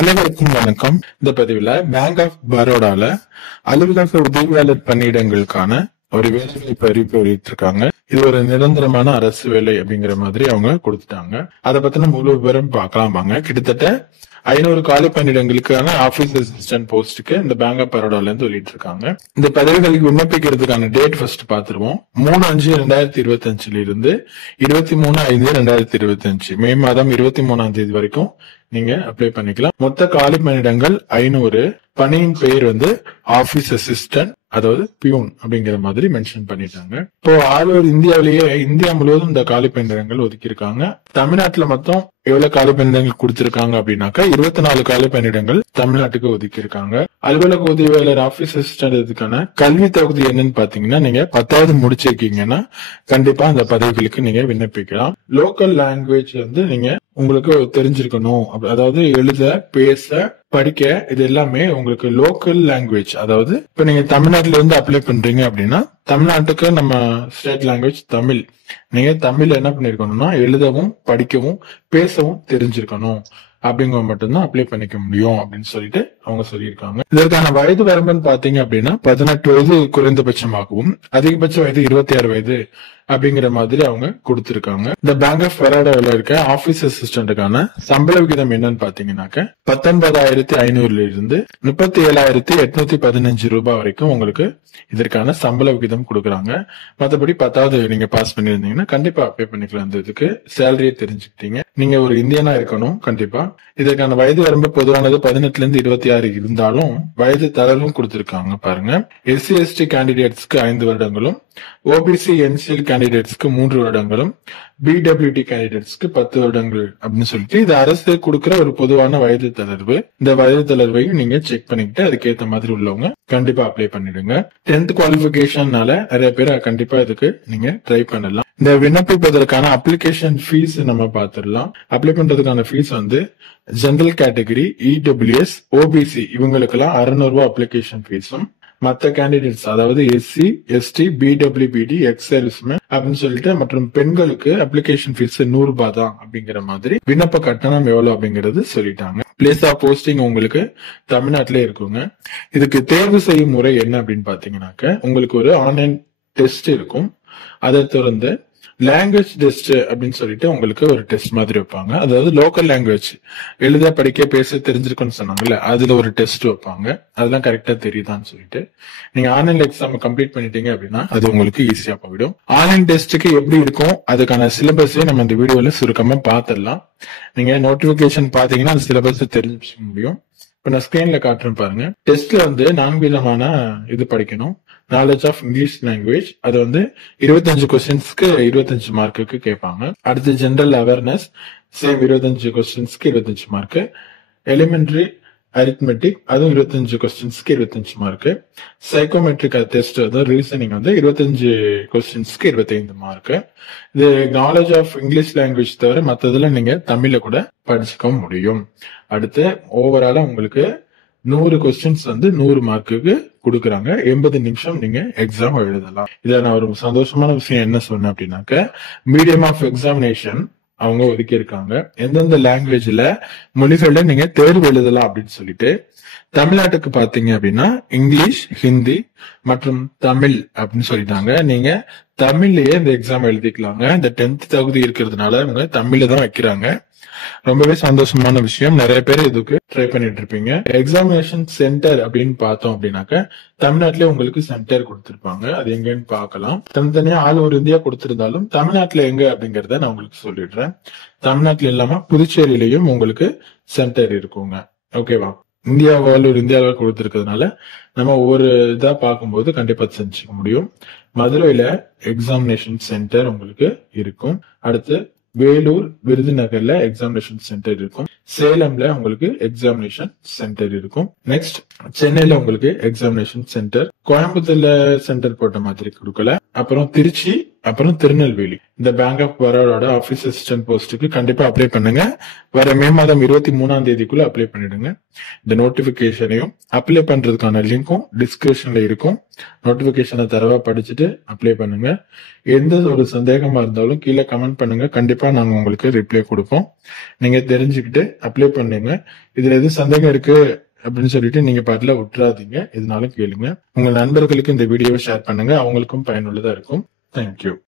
அனைவருக்கும் வணக்கம். இந்த பதிவுல பேங்க் ஆஃப் பரோடால அலுவலக உதவியாளர் பணியிடங்களுக்கான ஒரு வேலைவாய்ப்பு அறிவிப்பு வெளியிட்டிருக்காங்க. இது ஒரு நிரந்தரமான அரசு வேலை அப்படிங்கிற மாதிரி அவங்க கொடுத்துட்டாங்க. அதை பத்தின முழு விவரம் பார்க்கலாம் வாங்க. கிட்டத்தட்ட 500 காலி பணியிடங்களுக்கான ஆபீஸ் அசிஸ்டன்ட் போஸ்டுக்கு இந்த பேங்க் ஆஃப் பரோடால இருந்து வெளியிட்டு இருக்காங்க. இந்த பதவிகளுக்கு விண்ணப்பிக்கிறதுக்கான டேட் ஃபர்ஸ்ட் பாத்துருவோம். 3/5/2025 இருந்து 23/5/2025 மே மாதம் 23ஆம் தேதி வரைக்கும் நீங்க அப்ளை பண்ணிக்கலாம். மொத்த காலி பணியிடங்கள் 500. பணியின் பெயர் ஆபீஸ் அசிஸ்டன்ட், அதாவது பியூன் அப்படிங்கிற மாதிரி மென்ஷன் பண்ணிட்டாங்க. இப்போ ஆல் ஓவர் இந்தியாவிலேயே இந்தியா முழுவதும் இந்த காலி பணியிடங்கள் ஒதுக்கி இருக்காங்க. தமிழ்நாட்டுல மொத்தம் எவ்வளவு காலி பணியிடங்கள் கொடுத்திருக்காங்க அப்படின்னாக்கா 24 காலி பணியிடங்கள் தமிழ்நாட்டுக்கு ஒதுக்கி இருக்காங்க. அலுவலக உதவியாளர் ஆபீஸ் அசிஸ்டன்ட் இதுக்கான கல்வி தகுதி என்னன்னு பாத்தீங்கன்னா, நீங்க 10வது முடிச்சிருக்கீங்கன்னா கண்டிப்பா அந்த பதவிகளுக்கு நீங்க விண்ணப்பிக்கலாம். லோக்கல் லாங்குவேஜ் நீங்க உங்களுக்கு தெரிஞ்சிருக்கணும். அதாவது எழுத, பேச, படிக்க இது எல்லாமே உங்களுக்கு லோக்கல் லாங்குவேஜ். அதாவது இப்ப நீங்க தமிழ்நாட்டுல இருந்து அப்ளை பண்றீங்க அப்படின்னா தமிழ்நாட்டுக்கு நம்ம ஸ்டேட் லாங்குவேஜ் தமிழ். நீங்க தமிழ்ல என்ன பண்ணிருக்கணும்னா எழுதவும், படிக்கவும், பேசவும் தெரிஞ்சிருக்கணும். அப்படிங்கிற மட்டும்தான் அப்ளை பண்ணிக்க முடியும் அப்படின்னு சொல்லிட்டு அவங்க சொல்லியிருக்காங்க. இதற்கான வயது வரம்புன்னு பாத்தீங்க அப்படின்னா 18 வயது குறைந்தபட்சமாகவும் அதிகபட்ச வயது 26 வயது அப்படிங்கிற மாதிரி அவங்க கொடுத்திருக்காங்க. இந்த பேங்க் ஆஃப் பரோடாவில் இருக்க ஆபீஸ் அசிஸ்டன்ட்டுக்கான சம்பள விகிதம் என்னன்னு பாத்தீங்கன்னாக்க 19,500 இருந்து 37,815 ரூபாய் வரைக்கும் உங்களுக்கு இதற்கான சம்பள விகிதம் கொடுக்குறாங்க. மற்றபடி 10வது நீங்க பாஸ் பண்ணிருந்தீங்கன்னா கண்டிப்பா அப்ளை பண்ணிக்கலாம். இந்த இதுக்கு சேலரியை தெரிஞ்சுக்கிட்டீங்க. நீங்க ஒரு இந்தியனா இருக்கணும் கண்டிப்பா. இதற்கான வயது வரம்பு பொதுவானது 18 இருந்து 26 இருந்தாலும் வயது தளர்வும் கொடுத்திருக்காங்க பாருங்க. SC ST கேண்டிடேட்ஸ்க்கு 5 வருடங்களும், OBC NCL கேண்டிடேட்ஸ்க்கு 3 வருடங்களும், BWT கேண்டிடேட்ஸ்க்கு 10 வருடங்கள் அப்படின்னு சொல்லிட்டு இது அரசு கொடுக்கிற ஒரு பொதுவான வயது தளர்வு. இந்த வயது தளர்வையும் நீங்க செக் பண்ணிக்கிட்டு அதுக்கேற்ற மாதிரி உள்ளவங்க கண்டிப்பா அப்ளை பண்ணிடுங்க. 10th குவாலிபிகேஷன்னால நிறைய பேர் கண்டிப்பா இதுக்கு நீங்க ட்ரை பண்ணலாம். இந்த விண்ணப்பிப்பதற்கான அப்ளிகேஷன் ஃபீஸ் நம்ம பாத்துடலாம். அப்ளை பண்றதுக்கான fees general category, EWS, OBC இவங்களுக்கெல்லாம் 600 ரூபாய் அப்ளிகேஷன் ஃபீஸும், மற்ற கேண்டிடேட்ஸ் அதாவது SC ST BWBD எக்ஸர்விஸ்மேன் அப்படின்னு சொல்லிட்டு மற்றும் பெண்களுக்கு அப்ளிகேஷன் ஃபீஸ் 100 ரூபாய் தான் அப்படிங்கிற மாதிரி விண்ணப்ப கட்டணம் எவ்வளவு அப்படிங்கறது சொல்லிட்டாங்க. பிளேஸ் ஆஃப் போஸ்டிங் உங்களுக்கு தமிழ்நாட்டிலே இருக்குங்க. இதுக்கு தேர்வு செய்யும் முறை என்ன அப்படின்னு பாத்தீங்கன்னாக்க உங்களுக்கு ஒரு ஆன்லைன் டெஸ்ட் இருக்கும். அதை தொடர்ந்து லாங்குவேஜ் டெஸ்ட் அப்படின்னு சொல்லிட்டு உங்களுக்கு ஒரு டெஸ்ட் மாதிரி வைப்பாங்க. அதாவது லோக்கல் லாங்குவேஜ் எழுத, படிக்க, பேச தெரிஞ்சிருக்குன்னு சொன்னாங்கல்ல, அதுல ஒரு டெஸ்ட் வைப்பாங்க. அதெல்லாம் கரெக்டா தெரியுதான்னு சொல்லிட்டு நீங்க ஆன்லைன் எக்ஸாம் கம்ப்ளீட் பண்ணிட்டீங்க அப்படின்னா அது உங்களுக்கு ஈஸியா போயிடும். ஆன்லைன் டெஸ்ட்டுக்கு எப்படி இருக்கும் அதுக்கான சிலபஸை நம்ம இந்த வீடியோல சுருக்கமா பாத்திரலாம். நீங்க நோட்டிபிகேஷன் பாத்தீங்கன்னா அந்த சிலபஸ் தெரிஞ்சுக்க முடியும். இப்ப நான் ஸ்கிரீன்ல காட்டுறேன் பாருங்க. டெஸ்ட்ல 4 விதமான இது படிக்கணும். நாலேஜ் ஆஃப் இங்கிலீஷ் லாங்குவேஜ், அது 25 கொஸ்டின்ஸ்க்கு 25 மார்க்குக்கு கேட்பாங்க. அடுத்து general awareness, same 25 கொஸ்டின்ஸ்க்கு 25 mark. Elementary arithmetic, அதுவும் 25 கொஸ்டின்ஸ்க்கு 25 mark. Psychometric test reasoning 25 கொஸ்டின்ஸ்க்கு 25 mark. இது நாலேஜ் ஆஃப் இங்கிலீஷ் லாங்குவேஜ் தவிர மற்றதுல நீங்க தமிழ்ல கூட படிச்சுக்க முடியும். அடுத்து ஓவராலா உங்களுக்கு 100 கொஸ்டின்ஸ் 100 மார்க்குக்கு கொடுக்குறாங்க. 80 நிமிஷம் நீங்க எக்ஸாம் எழுதலாம். இதுல நான் ஒரு சந்தோஷமான விஷயம் என்ன சொன்னேன் அப்படின்னாக்க மீடியம் ஆஃப் எக்ஸாமினேஷன் அவங்க ஒதுக்கி இருக்காங்க. எந்தெந்த லாங்குவேஜ்ல மொழிகள்ல நீங்க தேர்வு எழுதலாம் அப்படின்னு சொல்லிட்டு தமிழ்நாட்டுக்கு பாத்தீங்க அப்படின்னா இங்கிலீஷ், ஹிந்தி மற்றும் தமிழ் அப்படின்னு சொல்லிட்டாங்க. நீங்க தமிழ்லயே இந்த எக்ஸாம் எழுதிக்கலாங்க. இந்த 10th தகுதி இருக்கிறதுனால அவங்க தமிழ்ல தான் வைக்கிறாங்க. ரொம்பவே சந்தோஷமான விஷயம். நிறைய பேர் இதுக்கு ட்ரை பண்ணிட்டு இருப்பீங்க. எக்ஸாமினேஷன் சென்டர் அப்படின்னு பார்த்தோம் அப்படின்னாக்க தமிழ்நாட்டிலே உங்களுக்கு சென்டர் கொடுத்திருப்பாங்க. அது எங்கன்னு பார்க்கலாம். தனித்தனியா ஆல் ஓவர் இந்தியா கொடுத்திருந்தாலும் தமிழ்நாட்டுல எங்க அப்படிங்கறத நான் உங்களுக்கு சொல்லிடுறேன். தமிழ்நாட்டுல இல்லாம புதுச்சேரியிலையும் உங்களுக்கு சென்டர் இருக்குங்க. ஓகேவா? இந்தியாவில் கொடுத்திருக்கிறதுனால நம்ம ஒவ்வொரு இதா பார்க்கும்போது கண்டிப்பா செஞ்சுக்க முடியும். மதுரையில எக்ஸாமினேஷன் சென்டர் உங்களுக்கு இருக்கும். அடுத்து வேலூர், விருதுநகர்ல எக்ஸாமினேஷன் சென்டர் இருக்கும். சேலம்ல உங்களுக்கு எக்ஸாமினேஷன் சென்டர் இருக்கும். நெக்ஸ்ட் சென்னையில உங்களுக்கு எக்ஸாமினேஷன் சென்டர், கோயம்புத்தூர்ல சென்டர் போட்ட மாதிரி கொடுக்கல. அப்புறம் திருச்சி, அப்புறம் திருநெல்வேலி. இந்த பேங்க் ஆஃப் பரோடாவோட ஆபீஸ் அசிஸ்டன்ட் போஸ்ட்டுக்கு கண்டிப்பா அப்ளை பண்ணுங்க. வர மே மாதம் 23ஆம் தேதிக்குள்ள அப்ளை பண்ணிடுங்க. இந்த நோட்டிபிகேஷனையும் அப்ளை பண்றதுக்கான லிங்க்கும் டிஸ்கிரிப்ஷன்ல இருக்கும். நோட்டிபிகேஷனை தரவா படிச்சுட்டு அப்ளை பண்ணுங்க. எந்த ஒரு சந்தேகமா இருந்தாலும் கீழே கமெண்ட் பண்ணுங்க. கண்டிப்பா நாங்க உங்களுக்கு ரிப்ளை கொடுப்போம். நீங்க தெரிஞ்சுக்கிட்டு அப்ளை பண்ணுங்க. இதுல எது சந்தேகம் இருக்கு அப்படின்னு சொல்லிட்டு நீங்க பாட்டுல விட்டுறாதீங்க. எதுனாலும் கேளுங்க. உங்க நண்பர்களுக்கு இந்த வீடியோவை ஷேர் பண்ணுங்க. அவங்களுக்கும் பயனுள்ளதா இருக்கும். தேங்க்யூ.